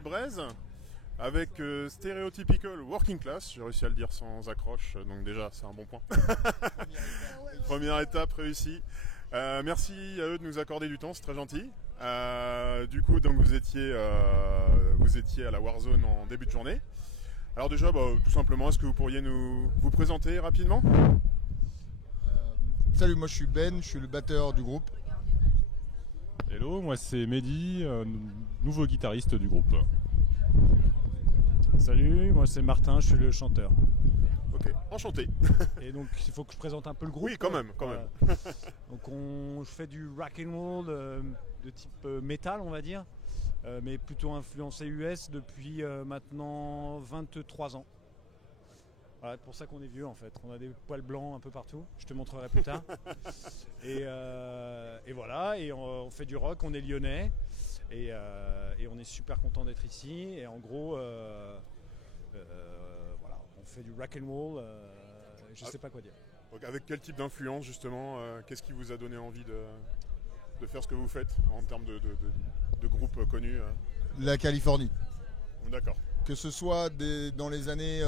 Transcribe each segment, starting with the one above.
Stade Breizh avec Stereotypical Working Class. J'ai réussi à le dire sans accroche, donc déjà c'est un bon point. Première étape réussie. Merci à eux de nous accorder du temps, c'est très gentil. Du coup, donc vous étiez à la Warzone en début de journée. Alors déjà, tout simplement, est-ce que vous pourriez vous présenter rapidement ? Salut, moi je suis Ben, je suis le batteur du groupe. Hello, moi c'est Mehdi, nouveau guitariste du groupe. Salut, moi c'est Martin, je suis le chanteur. Ok, enchanté. Et donc il faut que je présente un peu le groupe. Oui, quand même. Donc je fais du rock and roll de type métal, on va dire, mais plutôt influencé US depuis maintenant 23 ans. Voilà, c'est pour ça qu'on est vieux en fait. On a des poils blancs un peu partout. Je te montrerai plus tard. Et voilà, et on fait du rock, on est lyonnais. Et on est super content d'être ici. Et en gros, voilà, on fait du rock and roll. Je sais pas quoi dire. Donc avec quel type d'influence justement qu'est-ce qui vous a donné envie de faire ce que vous faites en termes de groupes connus La Californie. D'accord. Que ce soit dans les années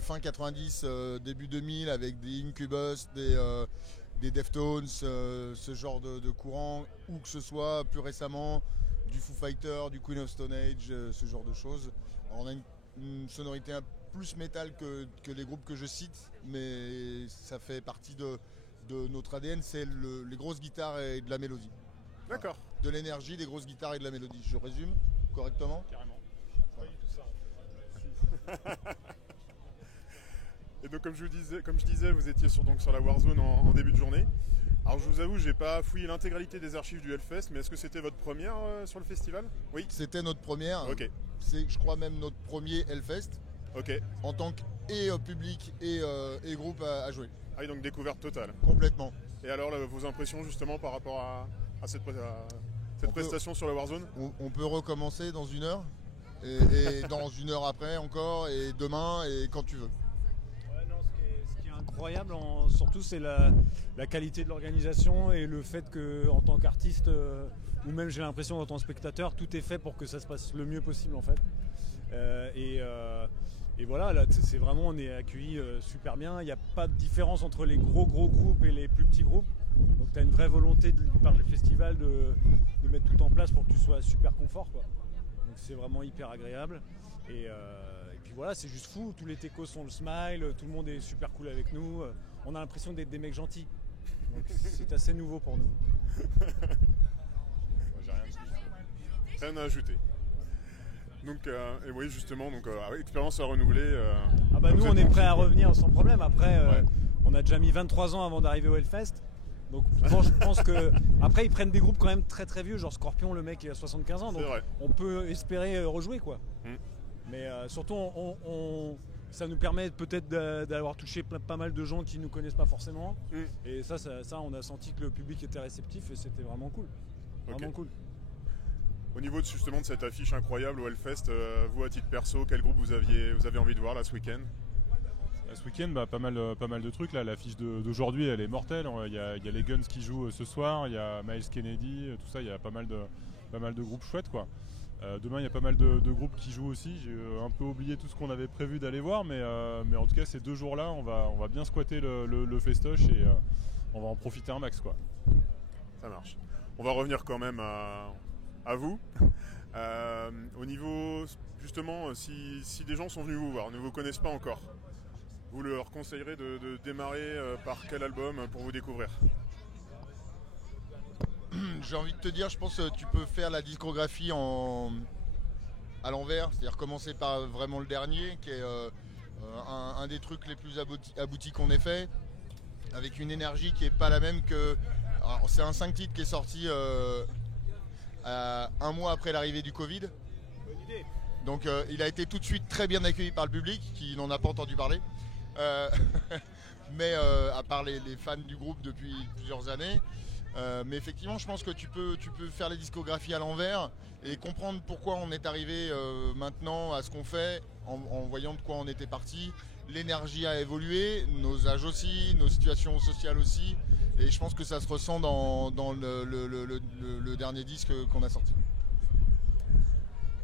fin 90, début 2000 avec des Incubus, des Deftones, ce genre de courant, ou que ce soit plus récemment du Foo Fighters, du Queen of Stone Age, ce genre de choses. Alors on a une sonorité plus métal que les groupes que je cite, mais ça fait partie de notre ADN, c'est les grosses guitares et de la mélodie. D'accord. De l'énergie, des grosses guitares et de la mélodie. Je résume correctement ? Carrément. Et donc comme je disais, vous étiez sur la Warzone en début de journée. Alors je vous avoue, j'ai pas fouillé l'intégralité des archives du Hellfest, mais est-ce que c'était votre première sur le festival ? Oui. C'était notre première. Ok. C'est, je crois, même notre premier Hellfest. Ok. En tant que public et groupe à jouer. Ah oui, donc découverte totale. Complètement. Et alors vos impressions justement par rapport à cette prestation sur la Warzone ? On peut recommencer dans une heure et dans une heure après encore et demain et quand tu veux. Ouais, non, ce qui est incroyable surtout c'est la qualité de l'organisation et le fait qu'en tant qu'artiste ou même j'ai l'impression en tant que spectateur, tout est fait pour que ça se passe le mieux possible en fait. Et voilà, là c'est vraiment, on est accueillis super bien. Il n'y a pas de différence entre les gros groupes et les plus petits groupes. Donc tu as une vraie volonté par le festival de mettre tout en place pour que tu sois super confort, quoi. Donc c'est vraiment hyper agréable. Et puis voilà, c'est juste fou. Tous les techos sont le smile, tout le monde est super cool avec nous. On a l'impression d'être des mecs gentils. Donc c'est assez nouveau pour nous. J'ai rien à ajouter. Donc, et oui, justement, expérience à renouveler. Nous, on est prêts à revenir sans problème. Après, on a déjà mis 23 ans avant d'arriver au Hellfest. Donc, je pense que. Après, ils prennent des groupes quand même très très vieux, genre Scorpion, le mec, il a 75 ans. Donc, on peut espérer rejouer, quoi. Mais surtout, ça nous permet peut-être d'avoir touché pas mal de gens qui ne nous connaissent pas forcément. Et ça, on a senti que le public était réceptif et c'était vraiment cool. Vraiment cool. Au niveau justement de cette affiche incroyable au Hellfest, vous à titre perso, quel groupe vous avez envie de voir là ce week-end ? Ce week-end, pas mal de trucs. Là, l'affiche d'aujourd'hui, elle est mortelle. Il y a les Guns qui jouent ce soir, il y a Miles Kennedy, tout ça. Il y a pas mal de groupes chouettes, quoi. Demain, il y a pas mal de groupes qui jouent aussi. J'ai un peu oublié tout ce qu'on avait prévu d'aller voir, mais en tout cas, ces 2 jours-là, on va bien squatter le festoche et on va en profiter un max, quoi. Ça marche. On va revenir quand même à vous. Au niveau, justement, si des gens sont venus vous voir, ne vous connaissent pas encore, vous leur conseillerez de démarrer par quel album pour vous découvrir ? J'ai envie de te dire, je pense que tu peux faire la discographie à l'envers, c'est-à-dire commencer par vraiment le dernier, qui est un des trucs les plus aboutis qu'on ait fait, avec une énergie qui n'est pas la même que... Alors, c'est un 5 titres qui est sorti... un mois après l'arrivée du Covid. Bonne idée. Donc il a été tout de suite très bien accueilli par le public qui n'en a pas entendu parler. Mais à part les fans du groupe depuis plusieurs années. Mais effectivement, je pense que tu peux faire les discographies à l'envers et comprendre pourquoi on est arrivé maintenant à ce qu'on fait en voyant de quoi on était parti. L'énergie a évolué, nos âges aussi, nos situations sociales aussi. Et je pense que ça se ressent dans le dernier disque qu'on a sorti.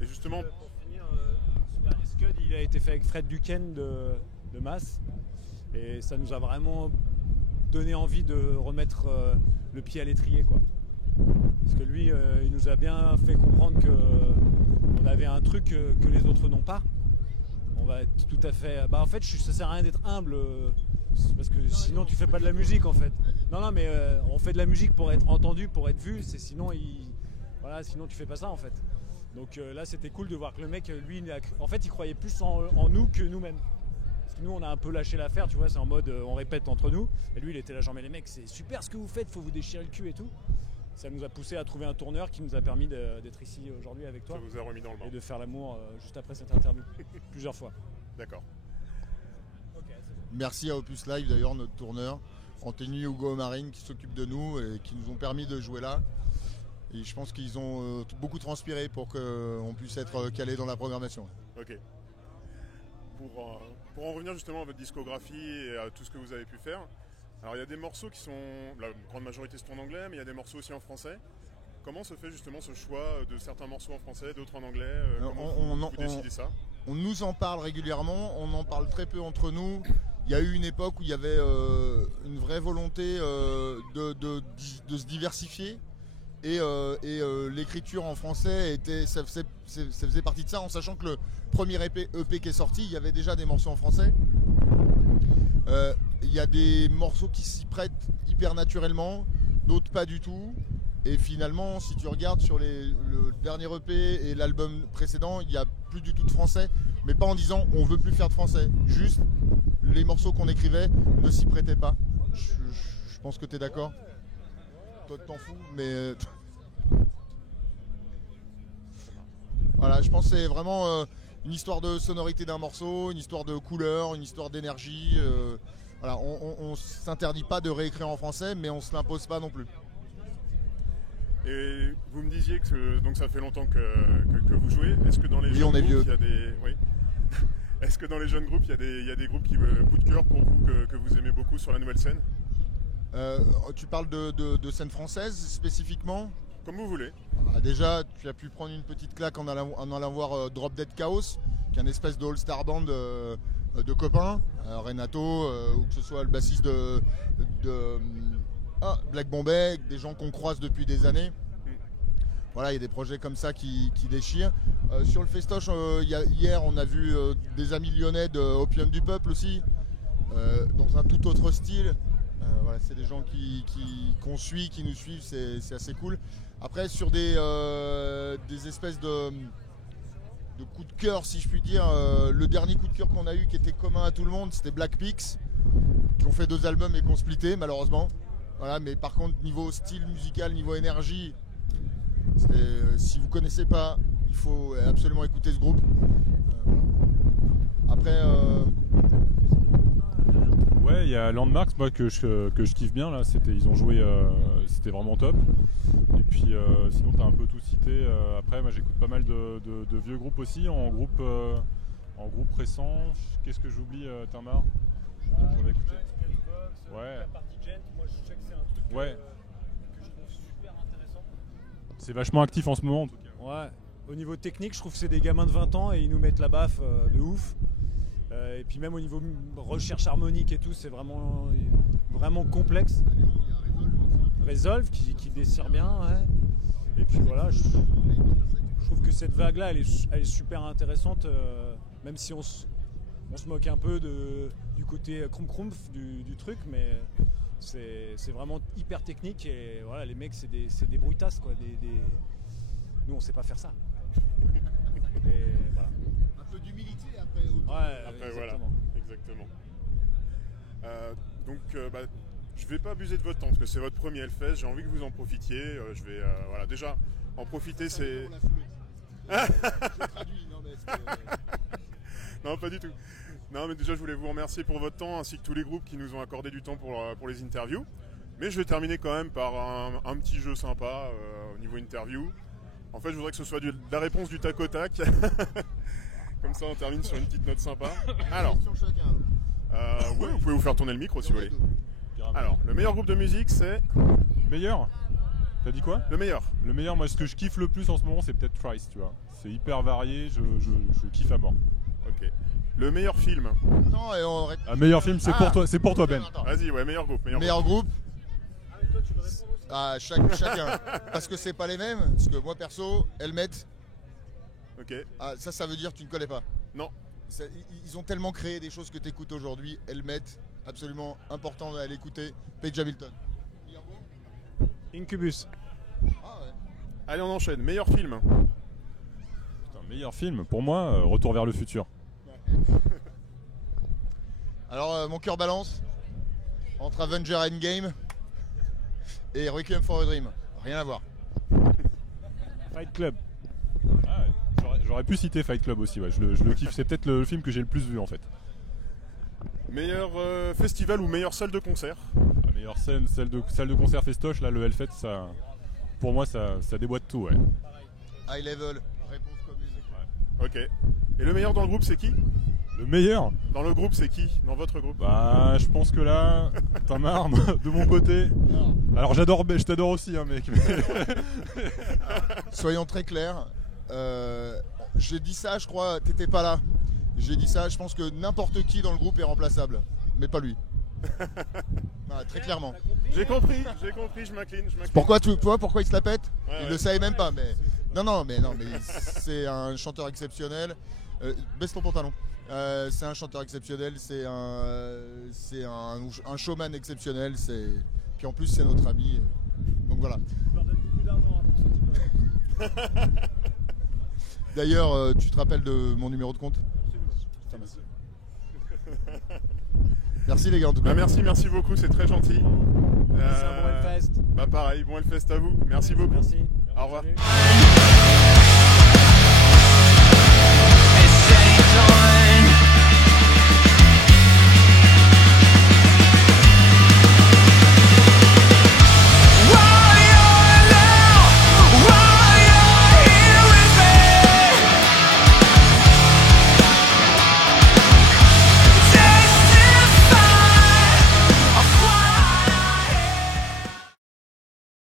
Et justement, Scud, il a été fait avec Fred Duquesne de Mass. Et ça nous a vraiment donné envie de remettre le pied à l'étrier, quoi. Parce que lui, il nous a bien fait comprendre qu'on avait un truc que les autres n'ont pas. On va être tout à fait... en fait, ça sert à rien d'être humble, parce que sinon tu fais pas de la musique, en fait. Non, mais on fait de la musique pour être entendu, pour être vu. Sinon tu fais pas ça, en fait. Donc là, c'était cool de voir que le mec, lui, en fait, il croyait plus en nous que nous-mêmes. Parce que nous, on a un peu lâché l'affaire, tu vois, c'est en mode, on répète entre nous. Et lui, il était là, genre, mais les mecs, c'est super ce que vous faites, faut vous déchirer le cul et tout. Ça nous a poussé à trouver un tourneur qui nous a permis d'être ici aujourd'hui avec toi. Ça vous a remis dans le bain. Et de faire l'amour juste après cette interview, plusieurs fois. D'accord. Okay, merci à Opus Live, d'ailleurs, notre tourneur, Anthony Hugo Marine, qui s'occupe de nous et qui nous ont permis de jouer là. Et je pense qu'ils ont beaucoup transpiré pour qu'on puisse être calé dans la programmation. Ok. Pour en revenir justement à votre discographie et à tout ce que vous avez pu faire, alors il y a des morceaux qui sont, la grande majorité sont en anglais, mais il y a des morceaux aussi en français. Comment se fait justement ce choix de certains morceaux en français, d'autres en anglais? Comment vous décidez ça? On nous en parle régulièrement, on en parle très peu entre nous. Il y a eu une époque où il y avait une vraie volonté de se diversifier. Et l'écriture en français ça faisait partie de ça, en sachant que le premier EP qui est sorti, il y avait déjà des morceaux en français. Il y a des morceaux qui s'y prêtent hyper naturellement, d'autres pas du tout. Et finalement, si tu regardes sur le dernier EP et l'album précédent, il n'y a plus du tout de français, mais pas en disant on veut plus faire de français. Juste, les morceaux qu'on écrivait ne s'y prêtaient pas. Je pense que tu es d'accord. Toi t'en fous, mais voilà, je pense que c'est vraiment une histoire de sonorité d'un morceau, une histoire de couleur, une histoire d'énergie. Voilà, on s'interdit pas de réécrire en français, mais on se l'impose pas non plus. Et vous me disiez que donc ça fait longtemps que vous jouez. Est-ce que dans les jeunes groupes, il y a des Est-ce que dans les jeunes groupes, il y a des groupes qui coup de cœur pour vous que vous aimez beaucoup sur la nouvelle scène? Tu parles de scène française spécifiquement? Comme vous voulez. Déjà, tu as pu prendre une petite claque en allant voir Drop Dead Chaos, qui est une espèce de all-star band de copains. Renato, ou que ce soit le bassiste de Black Bombay, des gens qu'on croise depuis des années. Voilà, il y a des projets comme ça qui déchirent. Sur le festoche, hier, on a vu des amis lyonnais de Opium du Peuple aussi, dans un tout autre style. Voilà, c'est des gens qu'on suit, qui nous suivent, c'est assez cool. Après, sur des espèces de coups de cœur, si je puis dire, le dernier coup de cœur qu'on a eu qui était commun à tout le monde, c'était Black Peaks, qui ont fait 2 albums et qui ont splitté, malheureusement. Voilà, mais par contre, niveau style musical, niveau énergie, si vous connaissez pas, il faut absolument écouter ce groupe. Après... Ouais, il y a Landmarks, moi que je kiffe bien là. Ils ont joué, c'était vraiment top. Et puis sinon t'as un peu tout cité. Après, moi j'écoute pas mal de vieux groupes aussi, en groupe récent. Qu'est-ce que j'oublie, Tamar? J'en ai écouté. Ouais. La partie Gent, moi je sais que c'est un truc que je trouve super intéressant. C'est vachement actif en ce moment en tout cas. Ouais. Au niveau technique, je trouve que c'est des gamins de 20 ans et ils nous mettent la baffe de ouf. Et puis même au niveau recherche harmonique et tout, c'est vraiment complexe. Resolve qui dessert bien, ouais. Et puis voilà, je trouve que cette vague-là, elle est super intéressante, même si on se moque un peu du côté crumph du truc, mais c'est vraiment hyper technique et voilà, les mecs c'est des brutasses quoi. Nous on sait pas faire ça. Et voilà. Un peu d'humilité après. Après voilà, exactement. Donc je vais pas abuser de votre temps parce que c'est votre premier Hellfest, j'ai envie que vous en profitiez. Je vais voilà, déjà en profiter, c'est... Non, pas du tout. Non, mais déjà je voulais vous remercier pour votre temps ainsi que tous les groupes qui nous ont accordé du temps pour les interviews. Mais je vais terminer quand même par un petit jeu sympa au niveau interview. En fait, je voudrais que ce soit de la réponse du tac au tac. Comme ça, on termine sur une petite note sympa. Alors, ouais, vous pouvez vous faire tourner le micro si vous voulez. Alors, le meilleur groupe de musique, c'est... Meilleur? T'as dit quoi? Le meilleur. Le meilleur, moi ce que je kiffe le plus en ce moment c'est peut-être Thrice, tu vois. C'est hyper varié, je kiffe à mort. Ok. Le meilleur film. Non, et on... Un meilleur film, c'est pour toi Ben. Vas-y, ouais, meilleur groupe. Meilleur groupe. Ah, chacun. Parce que c'est pas les mêmes. Parce que moi perso, Helmet. Ok. Ah, ça veut dire que tu ne connais pas. Non. Ils ont tellement créé des choses que tu écoutes aujourd'hui. Helmet, absolument important à l'écouter. Page Hamilton. Incubus. Ah ouais. Allez, on enchaîne. Meilleur film. Putain, meilleur film, pour moi, Retour vers le futur. Alors, mon cœur balance entre Avenger Endgame et Requiem for a Dream. Rien à voir. Fight Club. Ah ouais. J'aurais pu citer Fight Club aussi, ouais. Je le kiffe. C'est peut-être le film que j'ai le plus vu en fait. Meilleur festival ou meilleure salle de concert. La meilleure salle de concert festoche, là, le Hellfest, ça, pour moi, ça déboîte tout, ouais. High Level, réponse commune. Ok. Et le meilleur dans le groupe, c'est qui? Le meilleur? Dans le groupe, c'est qui? Dans votre groupe? Bah, je pense que là, t'en marre de mon côté. Non. Alors, je t'adore aussi, hein, mec. Soyons très clairs. J'ai dit ça, je crois, t'étais pas là. J'ai dit ça, je pense que n'importe qui dans le groupe est remplaçable, mais pas lui. Ah, très clairement. J'ai compris, je m'incline. Pourquoi il se la pète? Ouais, Il le savait même pas, mais non, mais c'est un chanteur exceptionnel. Baisse ton pantalon. C'est un chanteur exceptionnel, c'est un showman exceptionnel. Puis en plus c'est notre ami. Donc voilà. D'ailleurs, tu te rappelles de mon numéro de compte? Merci les gars en tout cas. Bah merci beaucoup, c'est très gentil. C'est un bon Hellfest. Bah pareil, bon Hellfest à vous. Merci beaucoup. Merci. Au revoir. Salut.